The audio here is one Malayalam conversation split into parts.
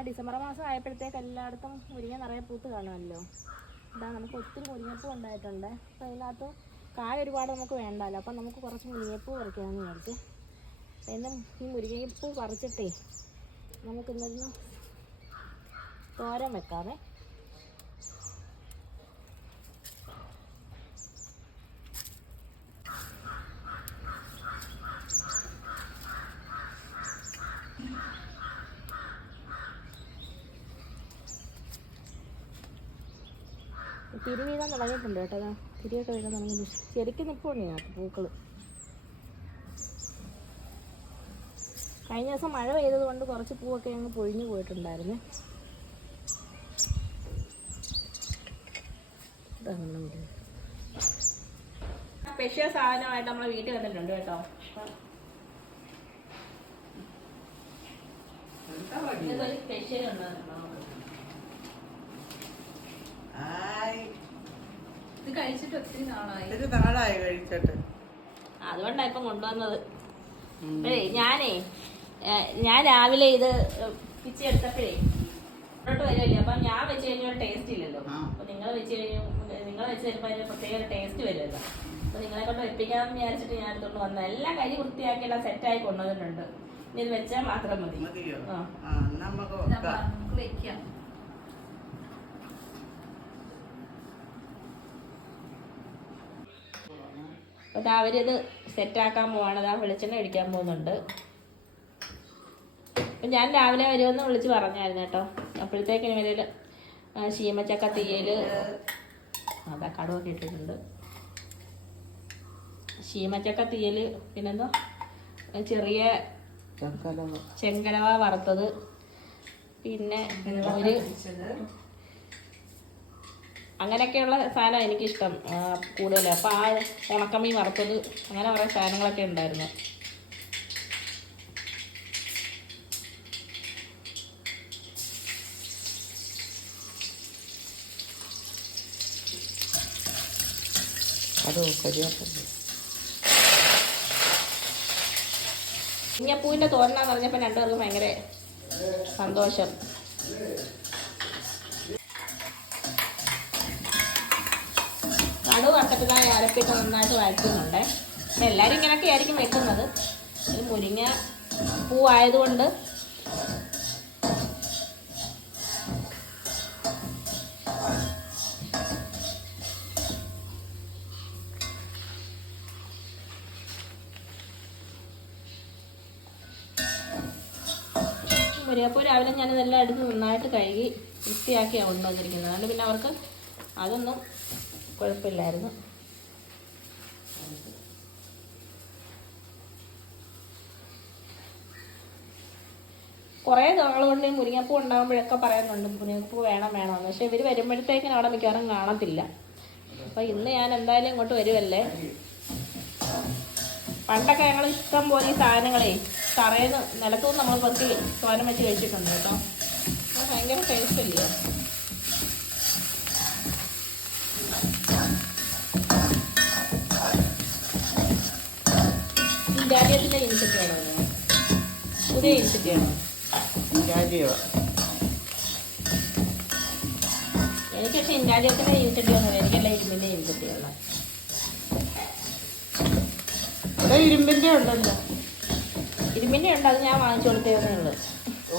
ഇപ്പം ഡിസംബർ മാസം ആയപ്പോഴത്തേക്ക് എല്ലായിടത്തും മുരിങ്ങ നിറയെ പൂത്ത് കാണുമല്ലോ. ഇതാ നമുക്ക് ഒത്തിരി മുരിങ്ങപ്പൂ ഉണ്ടായിട്ടുണ്ട്. അപ്പോൾ അതിനകത്ത് കായ ഒരുപാട് നമുക്ക് വേണ്ടല്ലോ. അപ്പം നമുക്ക് കുറച്ച് മുരിങ്ങപ്പൂ പറിക്കാമെന്ന് വിചാരിച്ചു. എന്നും ഈ മുരിങ്ങപ്പൂ പറിച്ചിട്ടേ നമുക്കിന്നൊന്ന് തോരൻ വെക്കാമേ. തിരി വീഴാൻ തുടങ്ങിയിട്ടുണ്ട് കേട്ടോ. തിരിയൊക്കെ വീഴാൻ തുടങ്ങി. ശരിക്കും നിൽപ്പുണ്ട് ഇതിനകത്ത് പൂക്കൾ. കഴിഞ്ഞ ദിവസം മഴ പെയ്തത് കൊണ്ട് കുറച്ച് പൂവൊക്കെ അങ്ങ് പൊഴിഞ്ഞു പോയിട്ടുണ്ടായിരുന്നു. സ്പെഷ്യൽ സാധനമായിട്ട് നമ്മളെ വീട്ടിൽ വന്നിട്ടുണ്ട് കേട്ടോ. സ്പെഷ്യൽ ഉണ്ടാകുന്നുണ്ടോ? ഇത് കഴിച്ചിട്ട് ഒത്തിരി നാളായി കഴിച്ചിട്ട്. അതുകൊണ്ടാണ് ഇപ്പം കൊണ്ടുവന്നത്. ഞാൻ രാവിലെ ഇത് പിച്ചി എടുത്തപ്പോഴേ ഇങ്ങോട്ട് വരുമല്ലോ. അപ്പം ഞാൻ വെച്ച് കഴിഞ്ഞാൽ ടേസ്റ്റ് ഇല്ലല്ലോ. അപ്പൊ നിങ്ങൾ വെച്ച് തരുമ്പോൾ അതിന് പ്രത്യേക ഒരു ടേസ്റ്റ് വരുമല്ലോ. അപ്പൊ നിങ്ങളെ കൊണ്ട് വെപ്പിക്കാമെന്ന് വിചാരിച്ചിട്ട് ഞാൻ എടുത്തോണ്ട് വന്നത്. എല്ലാം കൈ വൃത്തിയാക്കി എല്ലാം സെറ്റായി കൊണ്ടുവന്നിട്ടുണ്ട്. ഇനി ഇത് വെച്ചാൽ മാത്രം മതി. വെക്കാം. അപ്പോൾ അവരിത് സെറ്റാക്കാൻ പോവാണ്. വെളിച്ചെണ്ണ ഒഴിക്കാൻ പോകുന്നുണ്ട്. അപ്പം ഞാൻ രാവിലെ വരുമെന്ന് വിളിച്ച് പറഞ്ഞായിരുന്നു കേട്ടോ. അപ്പോഴത്തേക്കിന് ഇവരിൽ ശീമച്ചക്ക തീയൽ അതാ കടുവൊക്കെ ഇട്ടിട്ടുണ്ട്. ശീമച്ചക്ക തീയൽ, പിന്നെന്തോ ചെറിയ ചെങ്കലവ വറുത്തത്, പിന്നെ ഒരു അങ്ങനെയൊക്കെയുള്ള സാധനം എനിക്കിഷ്ടം കൂടുതൽ. അപ്പോൾ ആ ഉണക്കമീൻ വറുത്തത്, അങ്ങനെ കുറേ സാധനങ്ങളൊക്കെ ഉണ്ടായിരുന്നു. മുരിങ്ങപ്പൂവിൻ്റെ തോരനാന്ന് പറഞ്ഞപ്പോൾ രണ്ടുപേർക്കും ഭയങ്കര സന്തോഷം. കടുക് വറുത്തിട്ട് അരപ്പിട്ട് നന്നായിട്ട് വഴറ്റുന്നുണ്ട്. എല്ലാവരും ഇങ്ങനെയൊക്കെ ആയിരിക്കും വെക്കുന്നത്. ഇത് മുരിങ്ങ പൂവായതുകൊണ്ട് മുരിങ്ങപ്പൂ രാവിലെ ഞാനിതെല്ലാം എടുത്ത് നന്നായിട്ട് കഴുകി വൃത്തിയാക്കിയാണ് കൊണ്ടുവന്നിരിക്കുന്നത്. അതുകൊണ്ട് പിന്നെ അവർക്ക് അതൊന്നും കുഴപ്പമില്ലായിരുന്നു. കുറേ നാളുകൊണ്ട് മുരിങ്ങപ്പൂ ഉണ്ടാകുമ്പോഴൊക്കെ പറയുന്നുണ്ട് മുരിങ്ങപ്പൂ വേണമെന്ന്. പക്ഷെ ഇവർ വരുമ്പോഴത്തേക്കിനും അവിടെ മിക്കവാറും കാണത്തില്ല. അപ്പം ഇന്ന് ഞാൻ എന്തായാലും ഇങ്ങോട്ട് വരുമല്ലേ. പണ്ടൊക്കെ ഞങ്ങൾ ഇഷ്ടം പോലെ ഈ സാധനങ്ങളെ തറേന്ന് നിലത്തുനിന്ന് നമ്മൾ പത്തി തോരൻ വെച്ച് കഴിച്ചിട്ടുണ്ട് കേട്ടോ. അത് ഭയങ്കര ടേസ്റ്റ് ഇല്ലേ. ഇൻഡാലിയത്തിൻ്റെ ഇൻസെറ്റ് വേണോ? പുതിയ ഇൻസെറ്റ് വേണോ? എനിക്ക് പക്ഷേ ഇൻഡാലിയത്തിൻ്റെ ഇൻസെറ്റ് വന്നത്. എനിക്കെല്ലാം ഇരുമ്പിൻ്റെ ഇൻസെറ്റ് വേണം. ഇരുമ്പിന്റെ ഉണ്ടല്ലോ. ഇരുമ്പിൻ്റെ ഉണ്ട്, അത് ഞാൻ വാങ്ങിച്ചു കൊടുത്തേ ഉള്ളൂ. ഓ,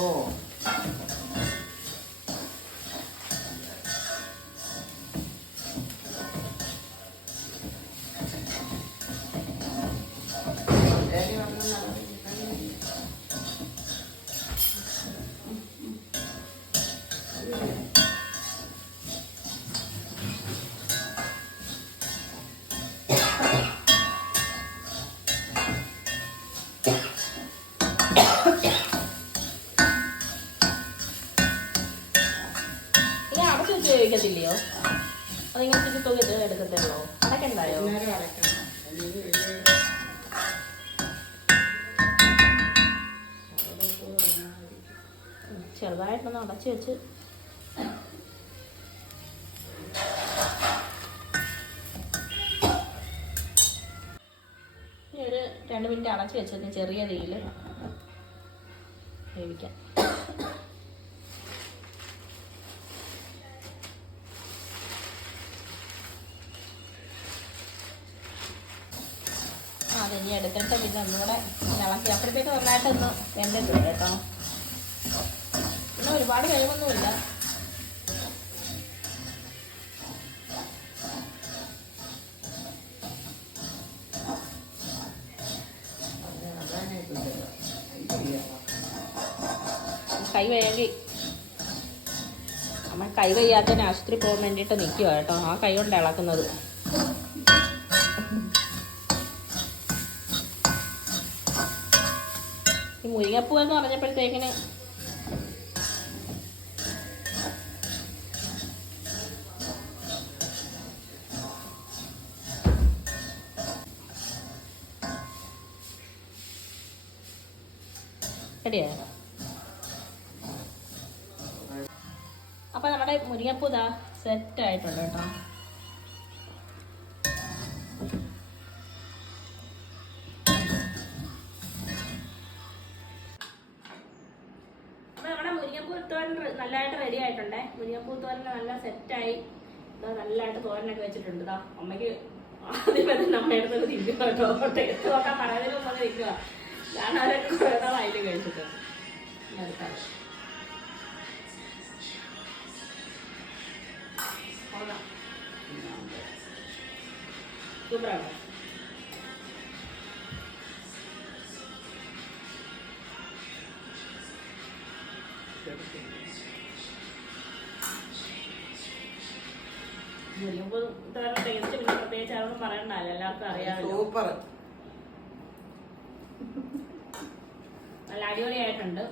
ഉപയോഗിക്കത്തില്ലയോ? അതിങ്ങനെ ഇച്ചിരി തുക എടുക്കത്തുള്ളൂ. അടക്കണ്ടായോ? ചെറുതായിട്ടൊന്ന് അടച്ചു വെച്ച് ഒരു 2 മിനിറ്റ് അടച്ചു വെച്ചതിന് ചെറിയ തീയിൽ വേവിക്കാം. ഇനി എടുത്തിട്ട് പിന്നെ ഒന്നുകൂടെ ഇളക്കി അപ്പോഴത്തേക്ക് നന്നായിട്ടൊന്ന് വെന്തിട്ടുണ്ട് കേട്ടോ. പിന്നെ ഒരുപാട് കഴിവൊന്നുമില്ല. കൈ വയ്യെങ്കിൽ നമ്മൾ കൈ വയ്യാത്തതിന് ആശുപത്രി പോകാൻ വേണ്ടിയിട്ട് നിൽക്കുക കേട്ടോ. ആ കൈ കൊണ്ട് ഇളക്കുന്നത്. ഈ മുരിങ്ങപ്പൂ എന്ന് പറഞ്ഞപ്പോഴത്തേക്കിന് റെഡിയായോ? അപ്പൊ നമ്മുടെ മുരിങ്ങപ്പൂ ഇതാ സെറ്റ് ആയിട്ടുണ്ട് കേട്ടോ. അപ്പൊ നമ്മുടെ മുരിങ്ങപ്പൂ തോരൻ നല്ലതായിട്ട് റെഡി ആയിട്ടുണ്ടേ. മുരിങ്ങപ്പൂ തോരൻ നല്ല സെറ്റായി നല്ലതായിട്ട് തോരനൊക്കെ വെച്ചിട്ടുണ്ട്. ഇതാ അമ്മയ്ക്ക് ആദ്യമേ തന്നെ അമ്മയുടെ തിരിഞ്ഞു കേട്ടോ. ടേസ്റ്റ് നോക്കാൻ പറയുന്നതിന് മുമ്പ് നിൽക്കുക. ഞാൻ അവരൊക്കെ കുറേ നാളായിട്ട് കഴിച്ചിട്ട് എടുക്കാം. സൂപ്പറാണ്. മുരിങ്ങപ്പൂ ടേസ്റ്റ് പിന്നെ പ്രത്യേകിച്ച് അതൊന്നും പറയണ്ടല്ലോ, എല്ലാവർക്കും അറിയാമല്ലോ. സൂപ്പർ. നല്ല അടിപൊളിയായിട്ടുണ്ട്.